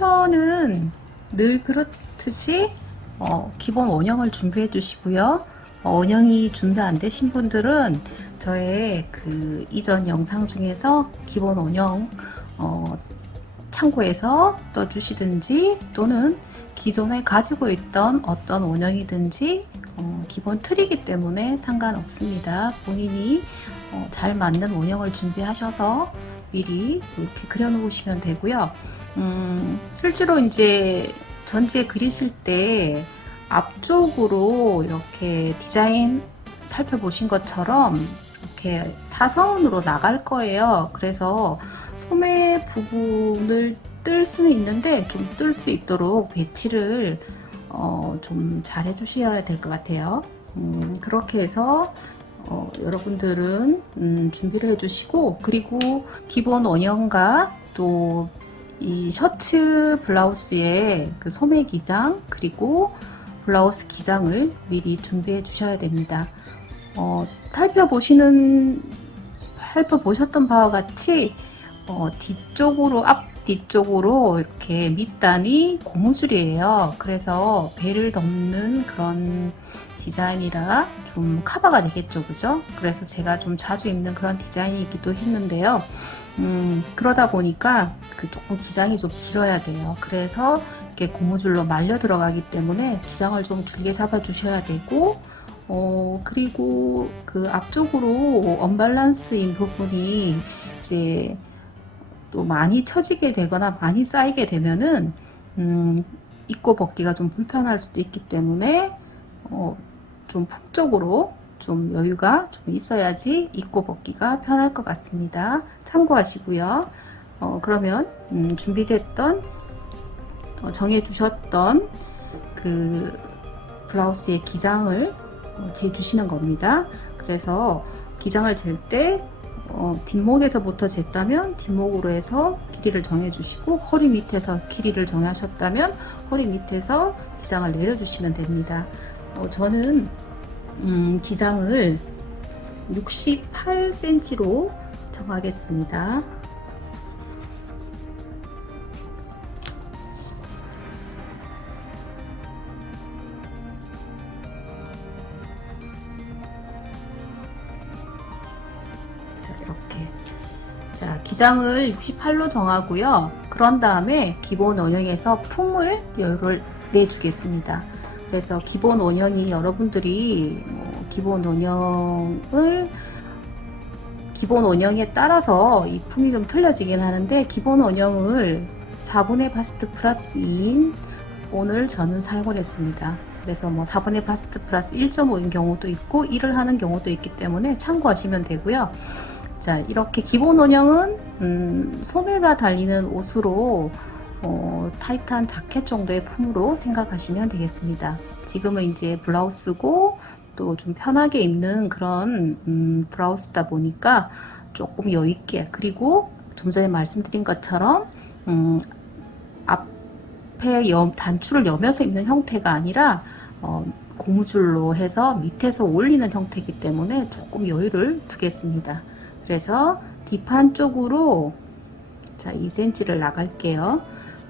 패턴은 늘 그렇듯이 기본 원형을 준비해 주시고요. 원형이 준비 안 되신 분들은 저의 그 이전 영상 중에서 기본 원형 참고해서 떠주시든지, 또는 기존에 가지고 있던 어떤 원형이든지 기본 틀이기 때문에 상관없습니다. 본인이 잘 맞는 원형을 준비하셔서 미리 이렇게 그려 놓으시면 되고요. 실제로 이제 전체 그리실 때 앞쪽으로 이렇게 디자인 살펴보신 것처럼 이렇게 사선으로 나갈 거예요. 그래서 소매 부분을 뜰 수는 있는데 좀 뜰 수 있도록 배치를 좀 잘 해주셔야 될 것 같아요. 그렇게 해서 여러분들은 준비를 해주시고, 그리고 기본 원형과 또 이 셔츠 블라우스의 그 소매 기장 그리고 블라우스 기장을 미리 준비해 주셔야 됩니다. 살펴보셨던 바와 같이 뒤쪽으로 이렇게 밑단이 고무줄이에요. 그래서 배를 덮는 그런 디자인이라 좀 커버가 되겠죠, 그죠? 그래서 제가 좀 자주 입는 그런 디자인이기도 했는데요. 그러다 보니까 조금 기장이 좀 길어야 돼요. 그래서 이렇게 고무줄로 말려 들어가기 때문에 기장을 좀 길게 잡아 주셔야 되고, 그리고 그 앞쪽으로 언밸런스인 부분이 이제 또 많이 처지게 되거나 많이 쌓이게 되면은 입고 벗기가 좀 불편할 수도 있기 때문에 좀 폭적으로 좀 여유가 좀 있어야지 입고 벗기가 편할 것 같습니다. 참고하시고요. 그러면 준비됐던 정해주셨던 그 블라우스의 기장을 재주시는 겁니다. 그래서 기장을 잴 때 뒷목에서부터 쟀다면 뒷목으로 해서 길이를 정해주시고, 허리 밑에서 길이를 정하셨다면 허리 밑에서 기장을 내려주시면 됩니다. 저는 기장을 68cm로 정하겠습니다. 이렇게. 자, 기장을 68로 정하고요. 그런 다음에 기본 원형에서 품을 여유를 내주겠습니다. 그래서 기본 원형이 여러분들이 기본 원형에 따라서 이 품이 좀 틀려지긴 하는데, 기본 원형을 4분의 바스트 플러스 2인 본을 저는 사용을 했습니다. 그래서 4분의 바스트 플러스 1.5인 경우도 있고 1을 하는 경우도 있기 때문에 참고하시면 되고요. 자, 이렇게 기본 원형은 소매가 달리는 옷으로 타이트한 자켓 정도의 품으로 생각하시면 되겠습니다. 지금은 이제 블라우스고 또 좀 편하게 입는 그런 블라우스다 보니까 조금 여유있게, 그리고 좀 전에 말씀드린 것처럼 앞에 단추를 여며서 입는 형태가 아니라 고무줄로 해서 밑에서 올리는 형태이기 때문에 조금 여유를 두겠습니다. 그래서 뒷판 쪽으로 자 2cm를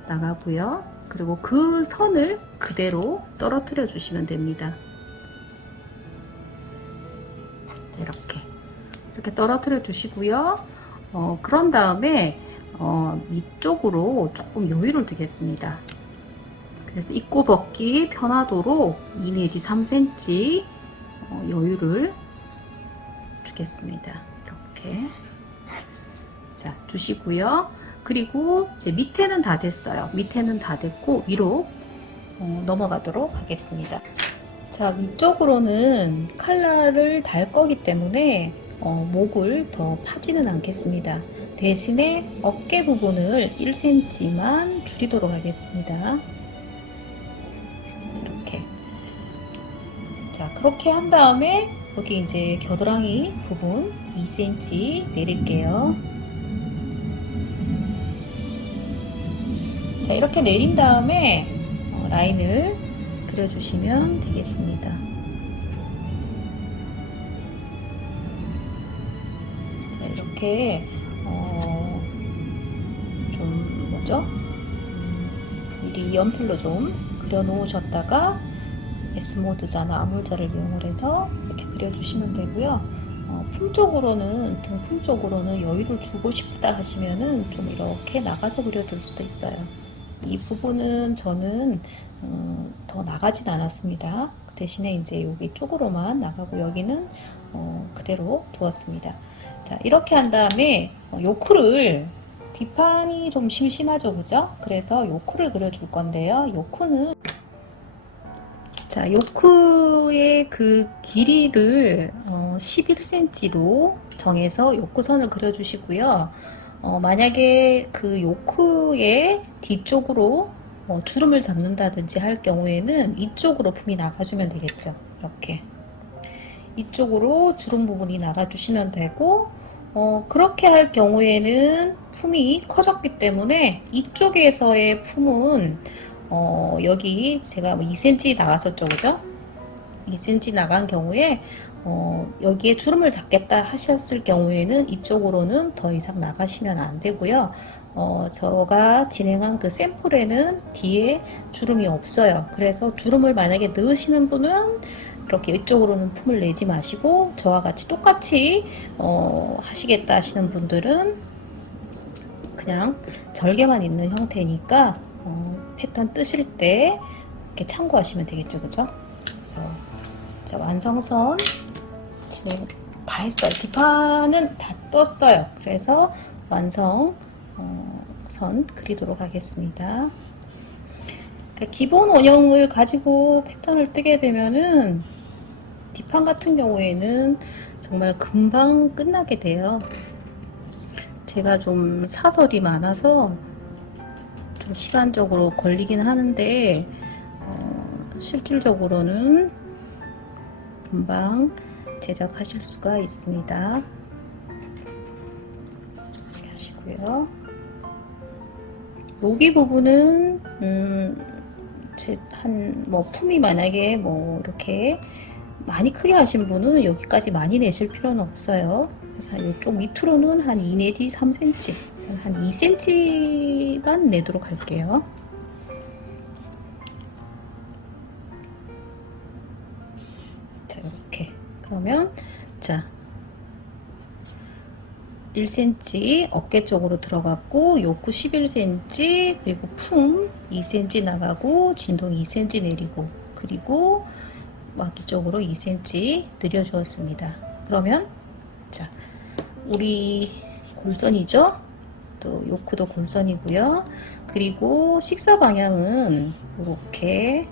나가고요. 그리고 그 선을 그대로 떨어뜨려 주시면 됩니다. 이렇게 떨어뜨려 주시고요. 그런 다음에 위쪽으로 조금 여유를 두겠습니다. 그래서 입고 벗기 편하도록 2 내지 3cm 여유를 주겠습니다. 이렇게 자 주시고요. 그리고 이제 밑에는 다 됐어요. 밑에는 다 됐고 위로 넘어가도록 하겠습니다. 자, 위쪽으로는 칼라를 달 거기 때문에 목을 더 파지는 않겠습니다. 대신에 어깨 부분을 1cm만 줄이도록 하겠습니다. 이렇게. 자, 그렇게 한 다음에 여기 이제 겨드랑이 부분 2cm 내릴게요. 자, 이렇게 내린 다음에 라인을 그려주시면 되겠습니다. 자, 이렇게 좀 미리 연필로 좀 그려 놓으셨다가 S모드자나 아몰자를 이용을 해서 이렇게 그려주시면 되고요. 품 쪽으로는, 등품 쪽으로는 여유를 주고 싶다 하시면은 좀 이렇게 나가서 그려줄 수도 있어요. 이 부분은 저는 더 나가진 않았습니다. 그 대신에 이제 여기 쪽으로만 나가고 여기는 그대로 두었습니다. 자, 이렇게 한 다음에 요크를, 뒷판이 좀 심심하죠, 그죠? 그래서 요크를 그려줄 건데요. 요크는, 자, 요크의 그 길이를 11cm로 정해서 요크선을 그려주시고요. 만약에 그 요크의 뒤쪽으로 주름을 잡는다든지 할 경우에는 이쪽으로 품이 나가주면 되겠죠. 이렇게 이쪽으로 주름 부분이 나가주시면 되고, 그렇게 할 경우에는 품이 커졌기 때문에 이쪽에서의 품은 여기 제가 2cm 나갔었죠, 그죠? 2cm 나간 경우에 여기에 주름을 잡겠다 하셨을 경우에는 이쪽으로는 더 이상 나가시면 안 되고요. 제가 진행한 그 샘플에는 뒤에 주름이 없어요. 그래서 주름을 만약에 넣으시는 분은 이렇게 이쪽으로는 품을 내지 마시고, 저와 같이 똑같이 하시겠다 하시는 분들은 그냥 절개만 있는 형태니까 패턴 뜨실 때 이렇게 참고하시면 되겠죠, 그죠? 그래서 자, 완성선 진행 다 했어요. 뒷판은 다 떴어요. 그래서 완성 선 그리도록 하겠습니다. 그러니까 기본 원형을 가지고 패턴을 뜨게 되면은 뒷판 같은 경우에는 정말 금방 끝나게 돼요. 제가 좀 사설이 많아서 좀 시간적으로 걸리긴 하는데 실질적으로는 금방 제작하실 수가 있습니다. 이렇게 하시고요. 여기 부분은 뭐 품이 만약에 뭐 이렇게 많이 크게 하신 분은 여기까지 많이 내실 필요는 없어요. 그래서 이쪽 밑으로는 한 2 내지 3cm, 한 2cm만 내도록 할게요. 자, 이렇게. 그러면 자, 1cm 어깨 쪽으로 들어갔고, 요크 11cm, 그리고 품 2cm 나가고, 진동 2cm 내리고, 그리고 와기 쪽으로 2cm 늘려주었습니다. 그러면 자, 우리 골선이죠? 또 요크도 골선이고요. 그리고 식사 방향은 이렇게,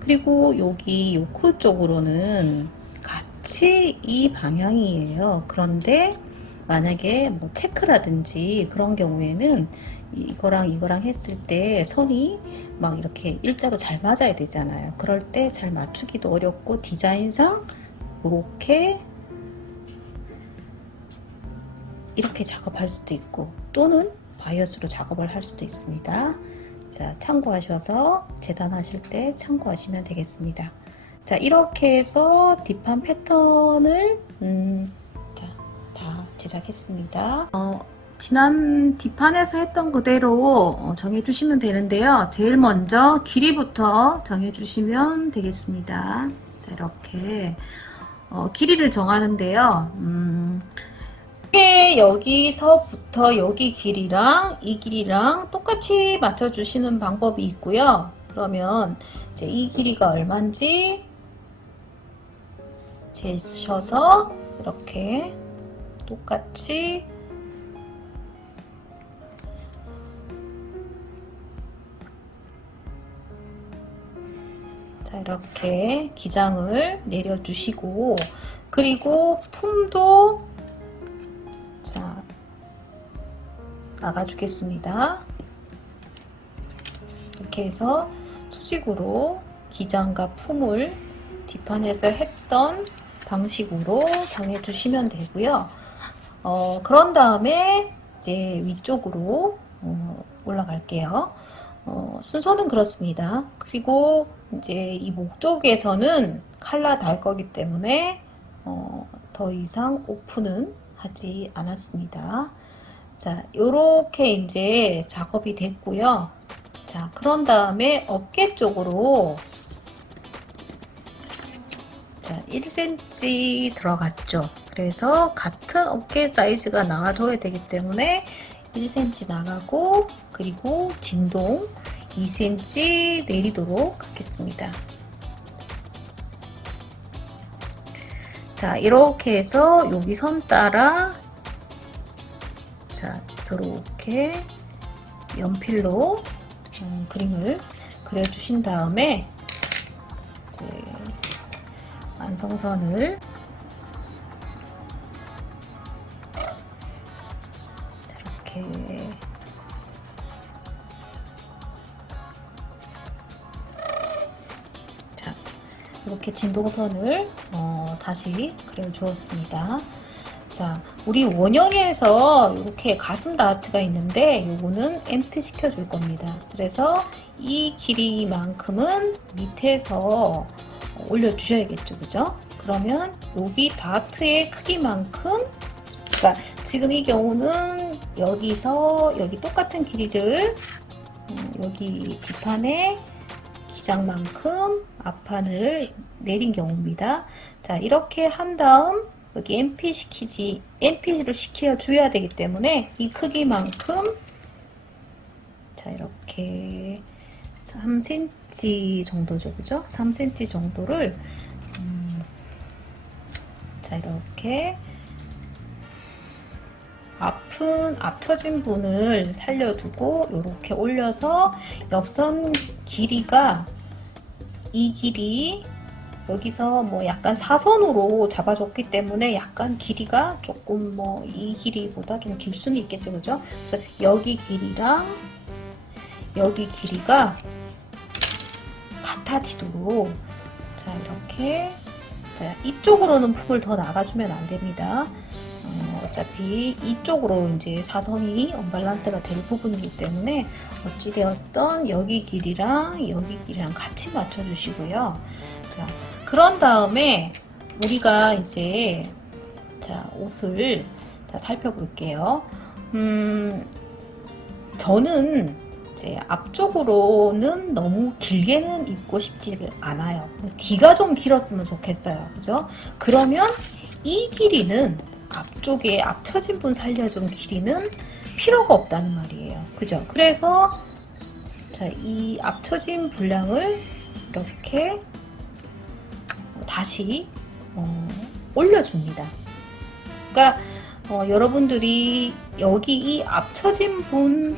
그리고 여기 요크 쪽으로는 같이 이 방향이에요. 그런데 만약에 뭐 체크라든지 그런 경우에는 이거랑 이거랑 했을 때 선이 막 이렇게 일자로 잘 맞아야 되잖아요. 그럴 때 잘 맞추기도 어렵고, 디자인상 이렇게 작업할 수도 있고, 또는 바이어스로 작업을 할 수도 있습니다. 자, 참고하셔서 재단하실 때 참고하시면 되겠습니다. 자, 이렇게 해서 뒷판 패턴을 자, 다 제작했습니다. 지난 뒷판에서 했던 그대로 정해주시면 되는데요. 제일 먼저 길이부터 정해주시면 되겠습니다. 자, 이렇게 길이를 정하는데요. 여기서부터 여기 길이랑 이 길이랑 똑같이 맞춰주시는 방법이 있고요. 그러면 이제 이 길이가 얼마인지 재셔서 이렇게 똑같이 자, 이렇게 기장을 내려주시고, 그리고 품도 자, 나가주겠습니다. 이렇게 해서 수직으로 기장과 품을 뒷판에서 했던 방식으로 정해주시면 되고요. 그런 다음에 이제 위쪽으로 올라갈게요. 순서는 그렇습니다. 그리고 이제 이 목 쪽에서는 칼라 달 거기 때문에 더 이상 오픈은 하지 않았습니다. 자, 요렇게 이제 작업이 됐고요. 자, 그런 다음에 어깨 쪽으로 자, 1cm 들어갔죠. 그래서 같은 어깨 사이즈가 나와줘야 되기 때문에 1cm 나가고, 그리고 진동 2cm 내리도록 하겠습니다. 자, 이렇게 해서 여기 선 따라 자, 이렇게 연필로 그림을 그려주신 다음에 완성선을 이렇게 자, 이렇게 진동선을 다시 그려주었습니다. 자, 우리 원형에서 이렇게 가슴 다트가 있는데 요거는 엔트 시켜줄 겁니다. 그래서 이 길이만큼은 밑에서 올려주셔야겠죠, 그죠? 그러면 여기 다트의 크기만큼, 그러니까 지금 이 경우는 여기서 여기 똑같은 길이를 여기 뒷판에 기장만큼 앞판을 내린 경우입니다. 자, 이렇게 한 다음 여기 NP를 시켜줘야 되기 때문에 이 크기만큼 자, 이렇게 3cm 정도죠, 그죠? 3cm 정도를 자, 이렇게 앞처진 분을 살려두고 이렇게 올려서 옆선 길이가 이 길이 여기서 뭐 약간 사선으로 잡아줬기 때문에 약간 길이가 조금 뭐 이 길이보다 좀 길 수는 있겠죠, 그죠? 그래서 여기 길이랑 여기 길이가 같아지도록 자, 이렇게 자, 이쪽으로는 품을 더 나가주면 안 됩니다. 어차피 이쪽으로 이제 사선이 언밸런스가 될 부분이기 때문에 어찌되었던 여기 길이랑 여기 길이랑 같이 맞춰주시고요. 자, 그런 다음에 우리가 이제 자, 옷을 자, 살펴볼게요. 저는 이제 앞쪽으로는 너무 길게는 입고 싶지 않아요. 뒤가 좀 길었으면 좋겠어요. 그죠? 그러면 이 길이는 앞쪽에 앞처진 분 살려준 길이는 필요가 없다는 말이에요. 그죠? 그래서 자, 이 앞처진 분량을 이렇게 다시 올려줍니다. 그러니까 여러분들이 여기 이 앞처진 분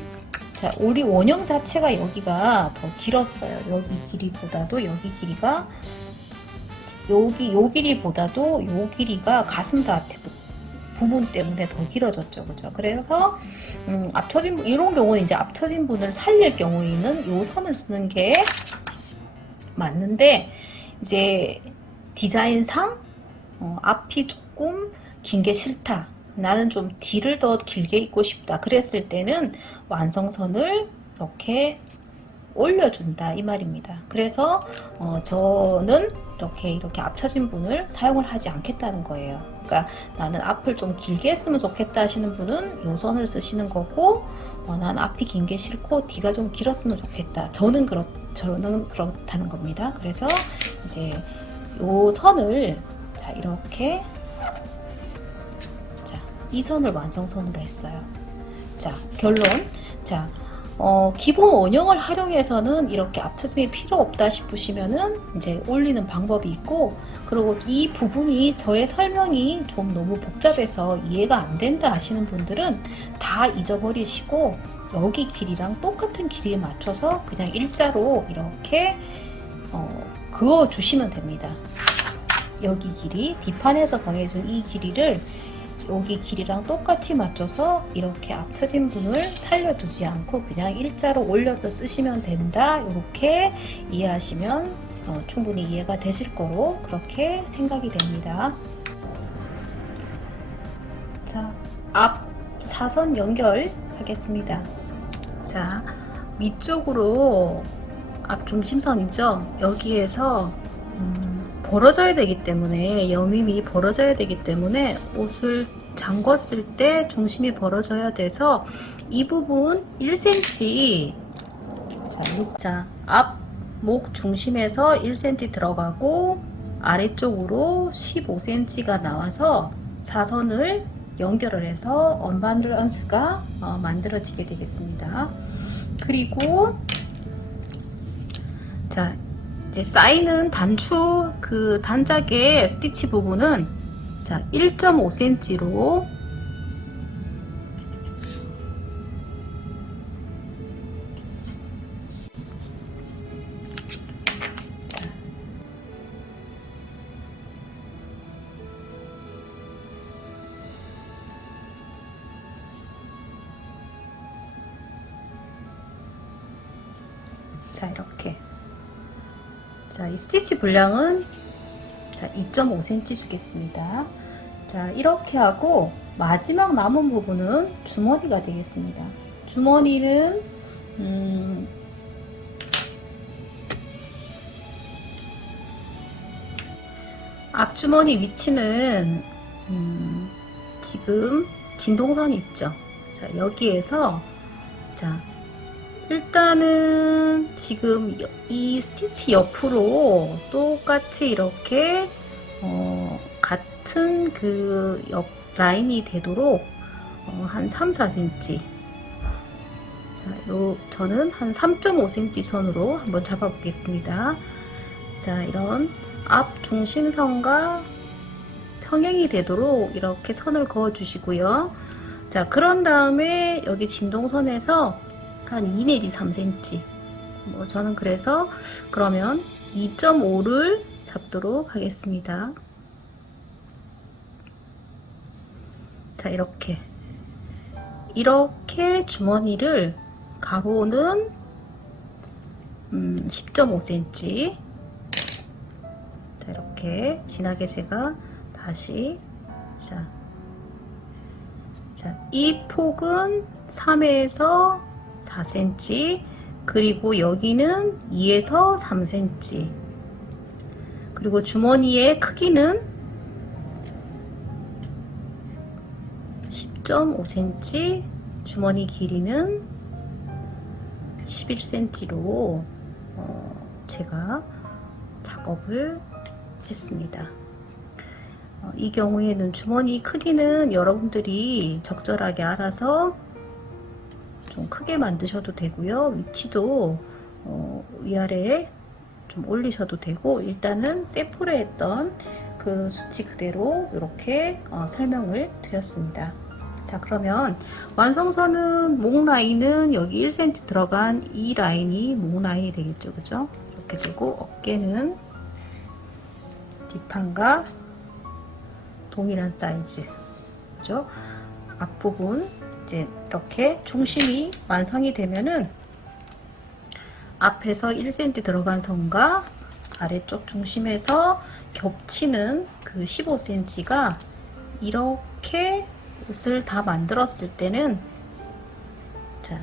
자, 우리 원형 자체가 여기가 더 길었어요. 여기 길이보다도 여기 길이가 요 길이보다도 요 길이가 가슴 다트 부분 때문에 더 길어졌죠, 그죠? 그래서 앞처진 분 이런 경우는 이제 앞처진 분을 살릴 경우에는 요 선을 쓰는 게 맞는데 이제 디자인상 앞이 조금 긴 게 싫다. 나는 좀 뒤를 더 길게 입고 싶다. 그랬을 때는 완성선을 이렇게 올려준다 이 말입니다. 그래서 저는 이렇게 앞처진 분을 사용을 하지 않겠다는 거예요. 그러니까 나는 앞을 좀 길게 했으면 좋겠다 하시는 분은 요 선을 쓰시는 거고 난 앞이 긴 게 싫고 뒤가 좀 길었으면 좋겠다. 저는 그렇다는 겁니다. 그래서 이제 요 선을 자, 이렇게 자, 이 선을 완성선으로 했어요. 자, 결론. 자, 기본 원형을 활용해서는 이렇게 앞처짐이 필요 없다 싶으시면은 이제 올리는 방법이 있고, 그리고 이 부분이 저의 설명이 좀 너무 복잡해서 이해가 안 된다 하시는 분들은 다 잊어버리시고 여기 길이랑 똑같은 길이에 맞춰서 그냥 일자로 이렇게 그어 주시면 됩니다. 여기 길이, 뒷판에서 정해준 이 길이를 여기 길이랑 똑같이 맞춰서 이렇게 앞처진 분을 살려두지 않고 그냥 일자로 올려서 쓰시면 된다. 이렇게 이해하시면 충분히 이해가 되실 거로 그렇게 생각이 됩니다. 자, 앞 사선 연결하겠습니다. 자, 위쪽으로 앞 중심선이죠. 여기에서 벌어져야 되기 때문에 여밈이 벌어져야 되기 때문에 옷을 잠궜을 때 중심이 벌어져야 돼서 이 부분 1cm 자, 앞목 중심에서 1cm 들어가고 아래쪽으로 15cm가 나와서 사선을 연결을 해서 언밸런스가 만들어지게 되겠습니다. 그리고 자, 이제 쌓이는 단추 그 단짝의 스티치 부분은 자 1.5cm로 자 이렇게 자, 이 스티치 분량은 자 2.5cm 주겠습니다. 자 이렇게 하고 마지막 남은 부분은 주머니가 되겠습니다. 주머니는 앞주머니 위치는 지금 진동선이 있죠. 자 여기에서 자 일단은 지금 이 스티치 옆으로 똑같이 이렇게 같은 그 옆 라인이 되도록 한 3, 4cm 자, 저는 한 3.5cm 선으로 한번 잡아 보겠습니다. 자 이런 앞 중심선과 평행이 되도록 이렇게 선을 그어 주시고요. 자 그런 다음에 여기 진동선에서 한 2 내지 3cm 저는 그래서 그러면 2.5를 잡도록 하겠습니다. 자 이렇게 주머니를 가로는 10.5cm 자 이렇게 진하게 제가 다시 자 이 폭은 3에서 4cm 그리고 여기는 2에서 3cm 그리고 주머니의 크기는 10.5cm 주머니 길이는 11cm로 제가 작업을 했습니다. 이 경우에는 주머니 크기는 여러분들이 적절하게 알아서 좀 크게 만드셔도 되고요. 위치도 위아래에 좀 올리셔도 되고 일단은 샘플에 했던 그 수치 그대로 이렇게 설명을 드렸습니다. 자 그러면 완성선은 목 라인은 여기 1cm 들어간 이 라인이 목 라인이 되겠죠. 그죠? 이렇게 되고 어깨는 뒷판과 동일한 사이즈 그죠? 앞부분 이제 이렇게 중심이 완성이 되면은 앞에서 1cm 들어간 선과 아래쪽 중심에서 겹치는 그 15cm가 이렇게 옷을 다 만들었을 때는 자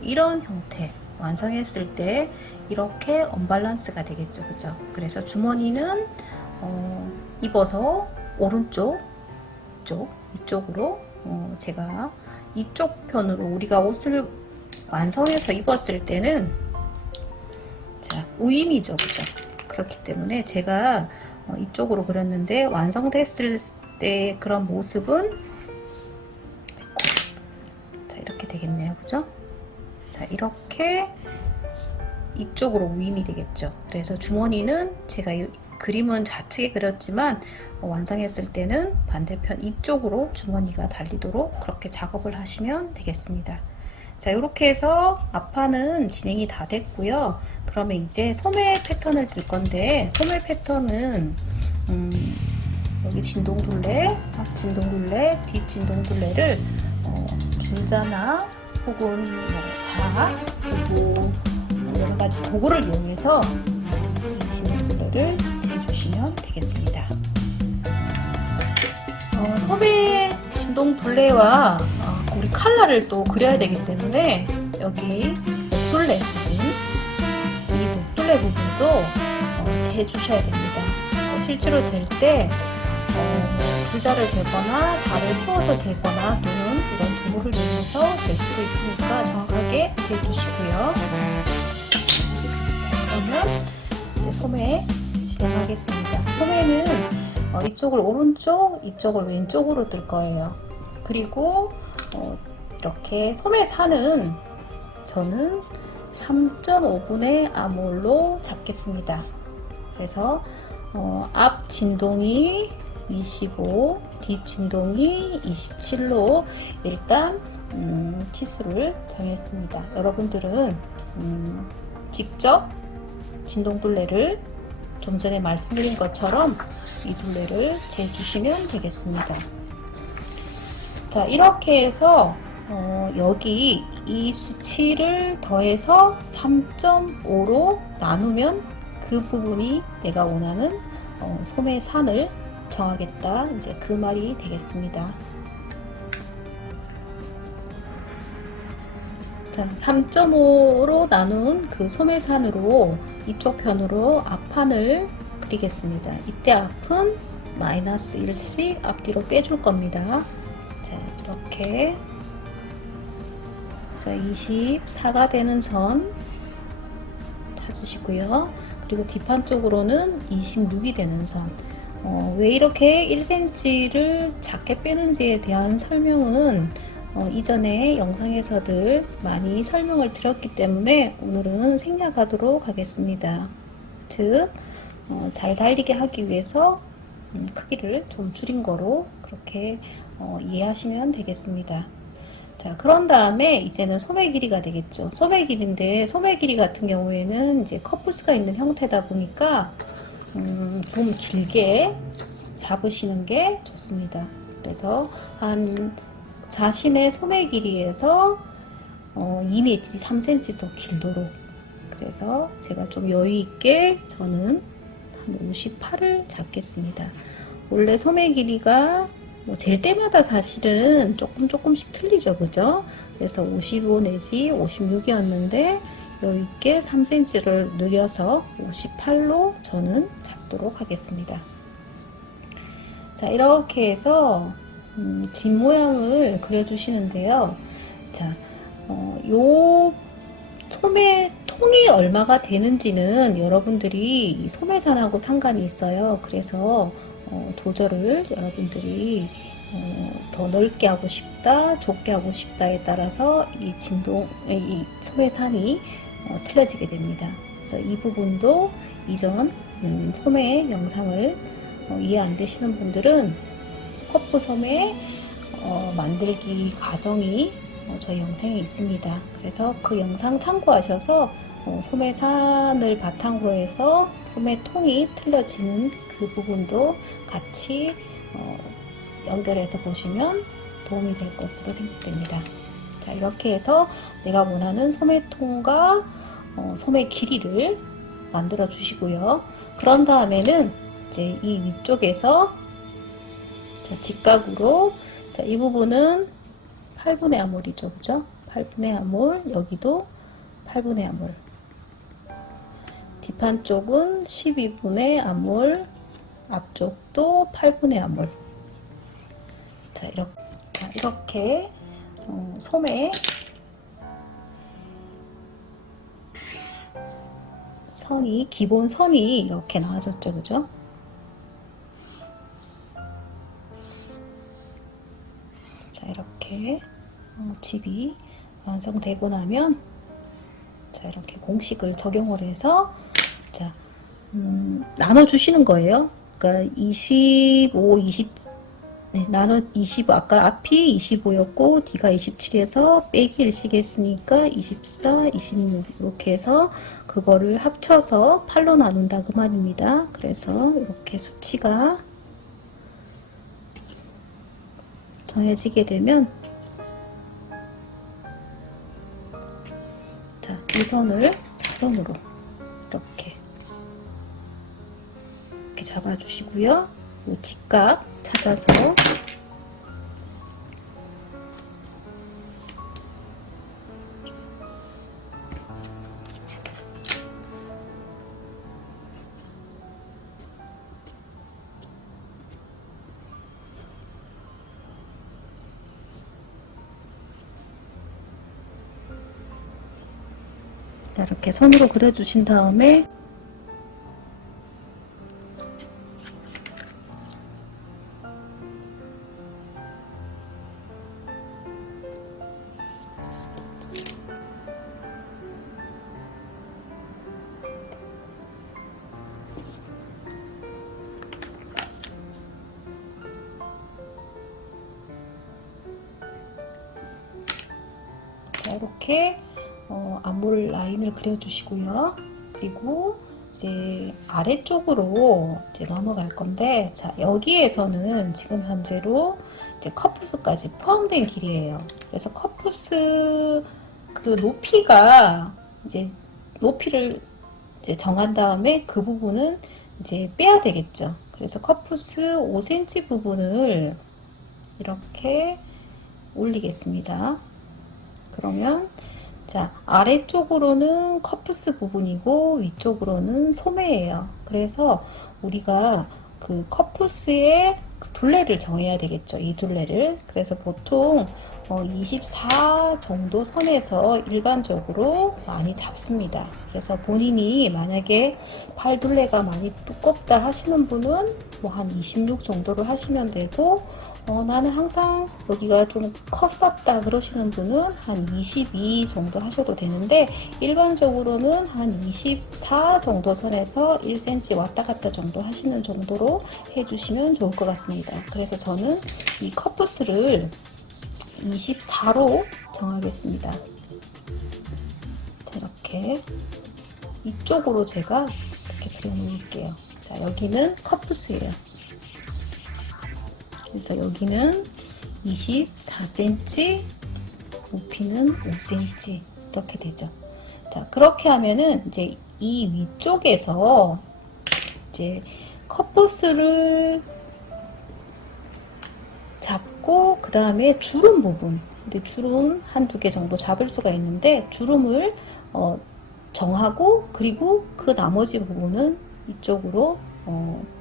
이런 형태 완성했을 때 이렇게 언밸런스가 되겠죠. 그죠? 그래서 주머니는 입어서 오른쪽 이쪽으로 제가 이쪽 편으로 우리가 옷을 완성해서 입었을 때는 자 우임이죠. 그죠? 그렇기 때문에 제가 이쪽으로 그렸는데 완성됐을 때 그런 모습은 자 이렇게 되겠네요. 그죠? 자 이렇게 이쪽으로 우임이 되겠죠. 그래서 주머니는 제가 이 그림은 좌측에 그렸지만 완성했을 때는 반대편 이쪽으로 주머니가 달리도록 그렇게 작업을 하시면 되겠습니다. 자 이렇게 해서 앞판은 진행이 다 됐고요. 그러면 이제 소매 패턴을 들 건데 소매 패턴은 여기 진동둘레, 앞 진동둘레, 뒷 진동둘레를 줄자나 혹은 자 그리고 여러가지 도구를 이용해서 이 진동둘레를 해주시면 되겠습니다. 소매 진동둘레와 우리 칼라를 또 그려야 되기 때문에 여기 목둘레 부분, 이 목둘레 부분도 재주셔야 됩니다. 실제로 잴 때 줄자를 재거나 자를 세워서 재거나 또는 이런 도구를 이용해서 될 수도 있으니까 정확하게 재주시고요. 그러면 이제 소매 진행하겠습니다. 소매는 이쪽을 오른쪽, 이쪽을 왼쪽으로 뜰 거예요. 그리고 이렇게 소매산은 저는 3.5분의 아몰로 잡겠습니다. 그래서 앞 진동이 25, 뒷 진동이 27로 일단 치수를 정했습니다. 여러분들은 직접 진동 둘레를 좀 전에 말씀드린 것처럼 이 둘레를 재주시면 되겠습니다. 자, 이렇게 해서 여기 이 수치를 더해서 3.5로 나누면 그 부분이 내가 원하는 소매산을 정하겠다, 이제 그 말이 되겠습니다. 자, 3.5로 나눈 그 소매산으로 이쪽 편으로 앞판을 그리겠습니다. 이때 앞은 마이너스 1씩 앞뒤로 빼줄 겁니다. 자, 이렇게. 자, 24가 되는 선 찾으시고요. 그리고 뒷판 쪽으로는 26이 되는 선. 왜 이렇게 1cm를 작게 빼는지에 대한 설명은 이전에 영상에서들 많이 설명을 드렸기 때문에 오늘은 생략하도록 하겠습니다. 즉, 잘 달리게 하기 위해서 크기를 좀 줄인 거로 그렇게 이해하시면 되겠습니다. 자, 그런 다음에 이제는 소매 길이가 되겠죠. 소매 길이인데 소매 길이 같은 경우에는 이제 커프스가 있는 형태다 보니까 좀 길게 잡으시는 게 좋습니다. 그래서 한 자신의 소매 길이에서 2 내지 3cm 더 길도록, 그래서 제가 좀 여유 있게 저는 한 58을 잡겠습니다. 원래 소매 길이가 잴 때마다 사실은 조금씩 틀리죠, 그죠? 그래서 55 내지 56이었는데 여유 있게 3cm를 늘려서 58로 저는 잡도록 하겠습니다. 자, 이렇게 해서 집 모양을 그려주시는데요. 자, 요 소매 통이 얼마가 되는지는 여러분들이 이 소매산하고 상관이 있어요. 그래서 조절을 여러분들이 더 넓게 하고 싶다, 좁게 하고 싶다에 따라서 이 소매산이 틀려지게 됩니다. 그래서 이 부분도 이전 소매 영상을 이해 안 되시는 분들은 커프 소매 만들기 과정이 저희 영상에 있습니다. 그래서 그 영상 참고하셔서 소매산을 바탕으로 해서 소매통이 틀려지는 그 부분도 같이 연결해서 보시면 도움이 될 것으로 생각됩니다. 자, 이렇게 해서 내가 원하는 소매통과 소매 길이를 만들어 주시고요. 그런 다음에는 이제 이 위쪽에서 자, 직각으로, 자, 이 부분은 8분의 아몰이죠, 그죠? 8분의 아몰, 여기도 8분의 아몰. 뒷판 쪽은 12분의 아몰, 앞쪽도 8분의 아몰. 자, 이렇게 소매 선이, 기본 선이 이렇게 나와졌죠, 그죠? 자, 이렇게 집이 완성되고 나면, 자, 이렇게 공식을 적용을 해서, 자, 나눠 주시는 거예요. 그러니까 25, 20, 네, 나눠 25, 아까 앞이 25였고 뒤가 27에서 빼기 1씩 했으니까 24, 26 이렇게 해서 그거를 합쳐서 8로 나눈다 그 말입니다. 그래서 이렇게 수치가 정해지게 되면, 자, 이 선을 사선으로 이렇게 잡아주시고요. 이 직각 찾아서 자, 이렇게 손으로 그려주신 다음에 자, 이렇게 앞몰 라인을 그려주시고요. 그리고 이제 아래쪽으로 이제 넘어갈 건데, 자, 여기에서는 지금 현재로 이제 컷푸스까지 포함된 길이에요. 그래서 컷푸스 그 높이가 이제 높이를 이제 정한 다음에 그 부분은 이제 빼야 되겠죠. 그래서 컷푸스 5cm 부분을 이렇게 올리겠습니다. 그러면 자, 아래쪽으로는 커프스 부분이고 위쪽으로는 소매예요. 그래서 우리가 그 커프스의 그 둘레를 정해야 되겠죠. 이 둘레를. 그래서 보통 24 정도 선에서 일반적으로 많이 잡습니다. 그래서 본인이 만약에 팔 둘레가 많이 두껍다 하시는 분은 뭐 한 26 정도로 하시면 되고, 나는 항상 여기가 좀 컸었다 그러시는 분은 한 22 정도 하셔도 되는데, 일반적으로는 한 24 정도 선에서 1cm 왔다 갔다 정도 하시는 정도로 해주시면 좋을 것 같습니다. 그래서 저는 이 컷푸스를 24로 정하겠습니다. 자, 이렇게 이쪽으로 제가 이렇게 그려놓을게요. 자, 여기는 컷푸스예요. 그래서 여기는 24cm, 높이는 5cm 이렇게 되죠. 자, 그렇게 하면은 이제 이 위쪽에서 이제 컷푸스를 잡고 그 다음에 주름 부분, 근데 주름 한두 개 정도 잡을 수가 있는데 주름을 정하고, 그리고 그 나머지 부분은 이쪽으로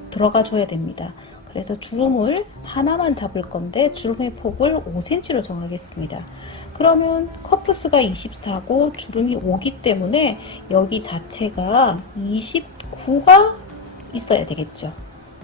들어가 줘야 됩니다. 그래서 주름을 하나만 잡을 건데 주름의 폭을 5cm로 정하겠습니다. 그러면 컷푸스가 24고 주름이 5기 때문에 여기 자체가 29가 있어야 되겠죠.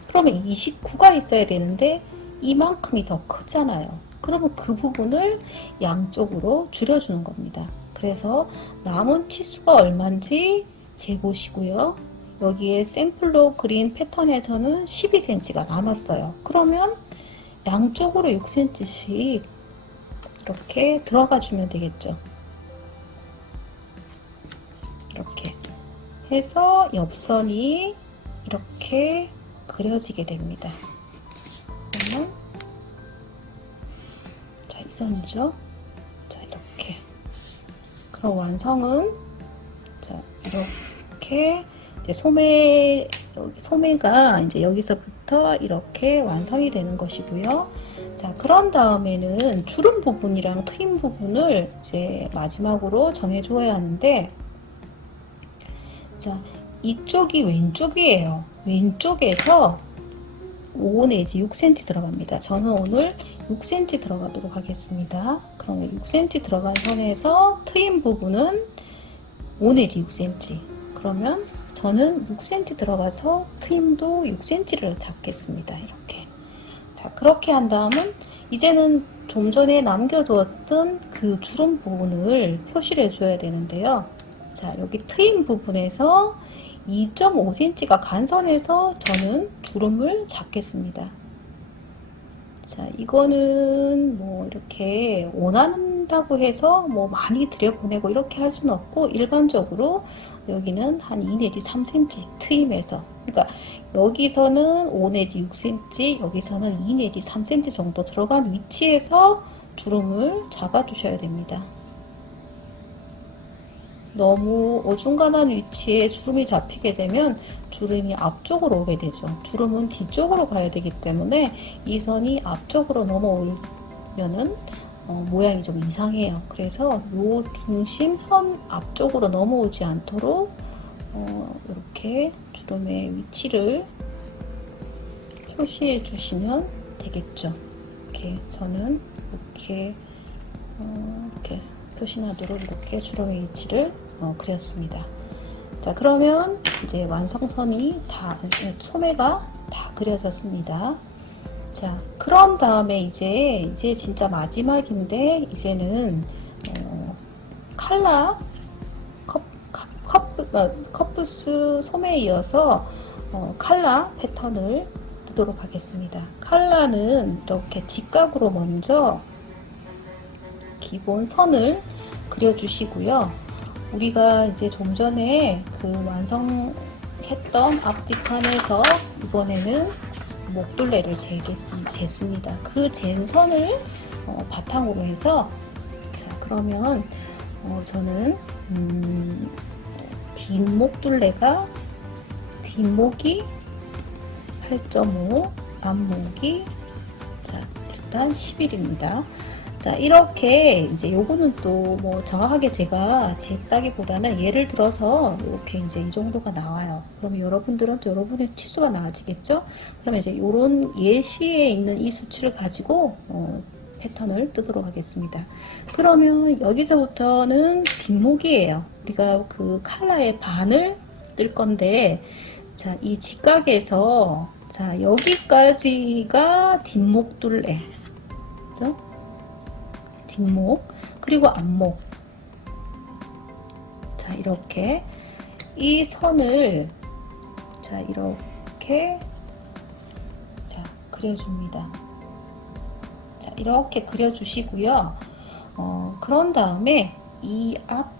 그러면 29가 있어야 되는데 이만큼이 더 크잖아요. 그러면 그 부분을 양쪽으로 줄여주는 겁니다. 그래서 남은 치수가 얼마인지 재보시고요. 여기에 샘플로 그린 패턴에서는 12cm가 남았어요. 그러면 양쪽으로 6cm씩 이렇게 들어가 주면 되겠죠. 이렇게 해서 옆선이 이렇게 그려지게 됩니다. 그러면 자, 이 선이죠. 자, 이렇게. 그럼 완성은 자, 이렇게 이제 소매가 이제 여기서부터 이렇게 완성이 되는 것이고요. 자, 그런 다음에는 주름 부분이랑 트임 부분을 이제 마지막으로 정해 줘야 하는데, 자, 이쪽이 왼쪽이에요. 왼쪽에서 5 내지 6cm 들어갑니다. 저는 오늘 6cm 들어가도록 하겠습니다. 그러면 6cm 들어간 선에서 트임 부분은 5 내지 6cm. 그러면 저는 6cm 들어가서 트임도 6cm를 잡겠습니다. 이렇게. 자, 그렇게 한 다음은 이제는 좀 전에 남겨두었던 그 주름 부분을 표시를 해줘야 되는데요. 자, 여기 트임 부분에서 2.5cm가 간선에서 저는 주름을 잡겠습니다. 자, 이거는 뭐 이렇게 원한다고 해서 뭐 많이 들여보내고 이렇게 할 수는 없고, 일반적으로 여기는 한 2 내지 3cm 트임에서, 그러니까 여기서는 5 내지 6cm, 여기서는 2 내지 3cm 정도 들어간 위치에서 주름을 잡아 주셔야 됩니다. 너무 어중간한 위치에 주름이 잡히게 되면 주름이 앞쪽으로 오게 되죠. 주름은 뒤쪽으로 가야 되기 때문에 이 선이 앞쪽으로 넘어오면은 모양이 좀 이상해요. 그래서 요 중심선 앞쪽으로 넘어오지 않도록 이렇게 주름의 위치를 표시해 주시면 되겠죠. 이렇게 저는 이렇게 표시나도록 이렇게 주름의 위치를 그렸습니다. 자, 그러면 이제 완성선이 다, 소매가 다 그려졌습니다. 자, 그런 다음에 이제 진짜 마지막인데, 이제는 칼라 컵부스 소매에 이어서 칼라 패턴을 뜨도록 하겠습니다. 칼라는 이렇게 직각으로 먼저 기본 선을 그려주시고요. 우리가 이제 좀 전에 그 완성했던 앞뒤판에서 이번에는 목둘레를 쟀습니다. 그 잰 선을 바탕으로 해서, 자, 그러면 저는 뒷목둘레가, 뒷목이 8.5, 앞목이, 자, 일단 11입니다. 자, 이렇게 이제 요거는 또 뭐 정확하게 제가 쟀다기보다는 예를 들어서 이렇게 이제 이 정도가 나와요. 그러면 여러분들은 또 여러분의 치수가 나아지겠죠? 그러면 이제 요런 예시에 있는 이 수치를 가지고 패턴을 뜨도록 하겠습니다. 그러면 여기서부터는 뒷목이에요. 우리가 그 칼라의 반을 뜰 건데, 자, 이 직각에서, 자, 여기까지가 뒷목둘레, 그죠? 뒷목, 그리고 앞목. 자, 이렇게 이 선을, 자, 이렇게, 자, 그려줍니다. 자, 이렇게 그려주시고요. 그런 다음에 이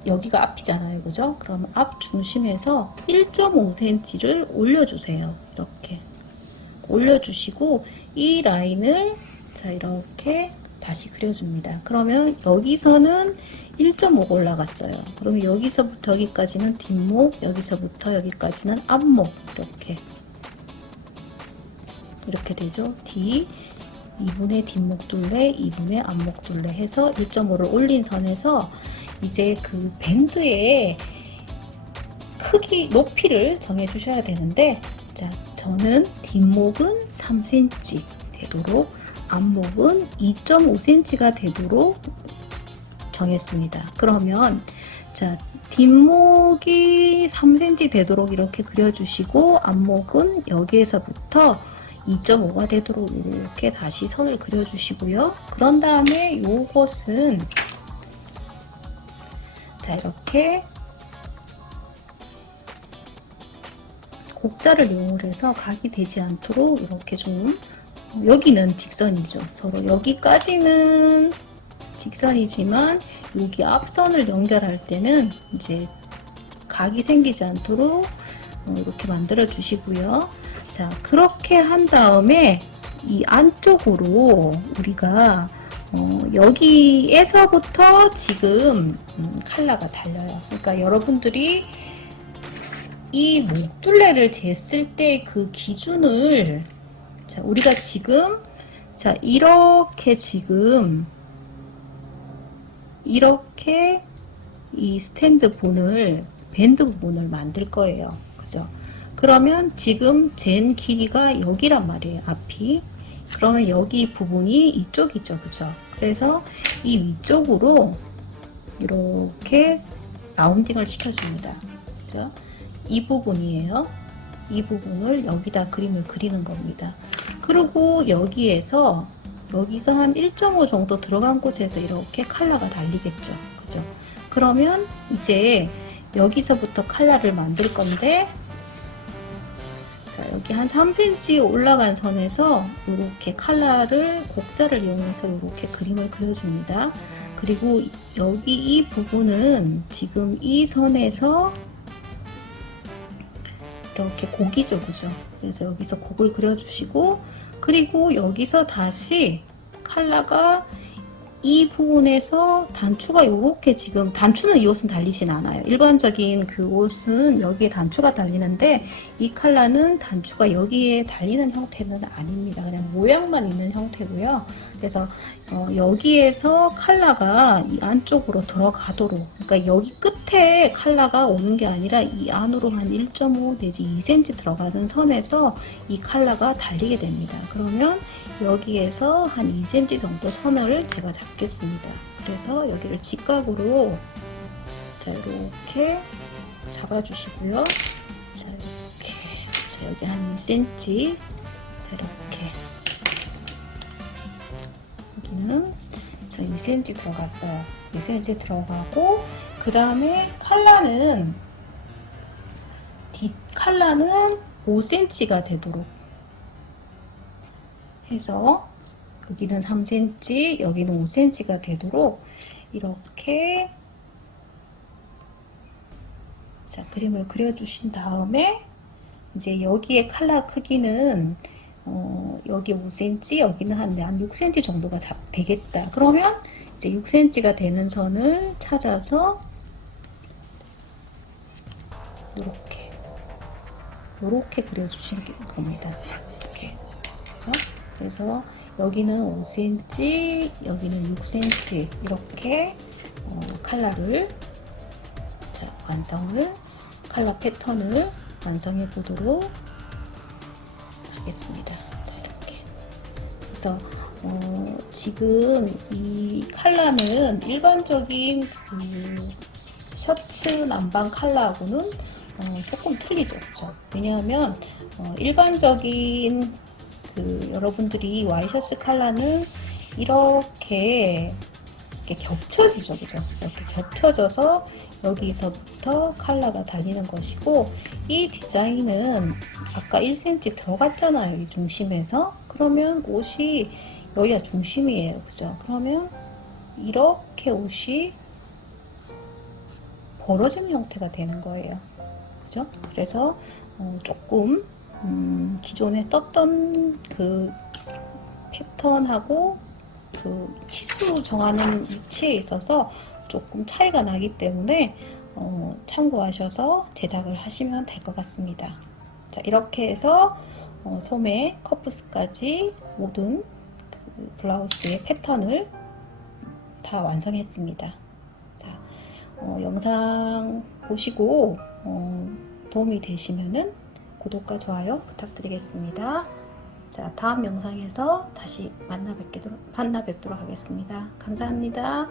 여기가 앞이잖아요, 그죠? 그러면 앞 중심에서 1.5cm를 올려주세요. 이렇게 올려주시고 이 라인을, 자, 이렇게 다시 그려줍니다. 그러면 여기서는 1.5가 올라갔어요. 그러면 여기서부터 여기까지는 뒷목, 여기서부터 여기까지는 앞목, 이렇게 되죠. D 2분의 뒷목둘레, 2분의 앞목둘레 해서 1.5를 올린 선에서 이제 그 밴드의 크기, 높이를 정해 주셔야 되는데, 자, 저는 뒷목은 3cm 되도록, 앞목은 2.5cm가 되도록 정했습니다. 그러면, 자, 뒷목이 3cm 되도록 이렇게 그려주시고, 앞목은 여기에서부터 2.5가 되도록 이렇게 다시 선을 그려주시고요. 그런 다음에 요것은, 자, 이렇게 곡자를 이용해서 각이 되지 않도록 이렇게 좀, 여기는 직선이죠. 서로 여기까지는 직선이지만 여기 앞선을 연결할 때는 이제 각이 생기지 않도록 이렇게 만들어 주시고요. 자, 그렇게 한 다음에 이 안쪽으로 우리가 여기에서부터 지금 칼라가 달려요. 그러니까 여러분들이 이 목둘레를 쟀을 때 그 기준을, 자, 우리가 지금, 자, 이렇게 지금 이렇게 이 스탠드 본을, 밴드 부분을 만들 거예요. 그죠? 그러면 지금 잰 길이가 여기란 말이에요. 앞이. 그러면 여기 부분이 이쪽이죠. 그죠? 그래서 이 위쪽으로 이렇게 라운딩을 시켜줍니다. 그죠? 이 부분이에요. 이 부분을 여기다 그림을 그리는 겁니다. 그리고 여기서 한 1.5 정도 들어간 곳에서 이렇게 칼라가 달리겠죠. 그죠? 그러면 이제 여기서부터 칼라를 만들 건데, 자, 여기 한 3cm 올라간 선에서 이렇게 칼라를, 곡자를 이용해서 이렇게 그림을 그려줍니다. 그리고 여기 이 부분은 지금 이 선에서 이렇게 곡이죠, 그죠? 그래서 여기서 곡을 그려주시고, 그리고 여기서 다시 칼라가 이 부분에서 단추가 이렇게, 지금 단추는 이 옷은 달리진 않아요. 일반적인 그 옷은 여기에 단추가 달리는데 이 칼라는 단추가 여기에 달리는 형태는 아닙니다. 그냥 모양만 있는 형태고요. 그래서 여기에서 칼라가 이 안쪽으로 들어가도록, 그러니까 여기 끝에 칼라가 오는 게 아니라 이 안으로 한 1.5 내지 2cm 들어가는 선에서 이 칼라가 달리게 됩니다. 그러면 여기에서 한 2cm 정도 선을 제가 잡겠습니다. 그래서 여기를 직각으로, 자, 이렇게 잡아주시고요. 자, 이렇게. 자, 여기 한 2cm. 자, 이렇게. 여기는 저 2cm 들어갔어요. 2cm 들어가고, 그 다음에 칼라는, 뒷 칼라는 5cm가 되도록 해서, 여기는 3cm, 여기는 5cm가 되도록 이렇게 자, 그림을 그려주신 다음에 이제 여기에 칼라 크기는 여기 5cm, 여기는 한 6cm 정도가 되겠다. 그러면 이제 6cm가 되는 선을 찾아서 이렇게 그려주시는 겁니다. 이렇게. 그래서 여기는 5cm, 여기는 6cm 이렇게 칼라를 칼라 패턴을 완성해 보도록 하겠습니다. 자, 이렇게. 그래서 지금 이 칼라는 일반적인 그 셔츠 남방 칼라하고는 조금 틀리죠. 그렇죠? 왜냐하면 일반적인 그 여러분들이 와이셔츠 칼라는 이렇게 겹쳐지죠. 그죠? 이렇게 겹쳐져서 여기서부터 칼라가 다니는 것이고, 이 디자인은 아까 1cm 들어갔잖아요. 이 중심에서. 그러면 옷이 여기가 중심이에요. 그죠? 그러면 이렇게 옷이 벌어지는 형태가 되는 거예요. 그죠? 그래서 조금 기존에 떴던 그 패턴하고 그 치수 정하는 위치에 있어서 조금 차이가 나기 때문에 참고하셔서 제작을 하시면 될 것 같습니다. 자, 이렇게 해서 소매 커프스까지 모든 그 블라우스의 패턴을 다 완성했습니다. 자, 영상 보시고 도움이 되시면은 구독과 좋아요 부탁드리겠습니다. 자, 다음 영상에서 다시 만나 뵙도록 하겠습니다. 감사합니다.